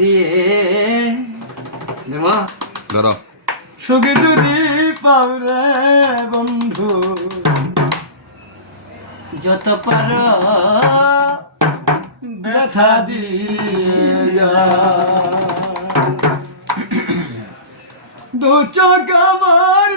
দিয়ে ধরো। সুখে যদি পাওরে বন্ধু যত পারো ব্যথা দিয়া দু চোখ আমার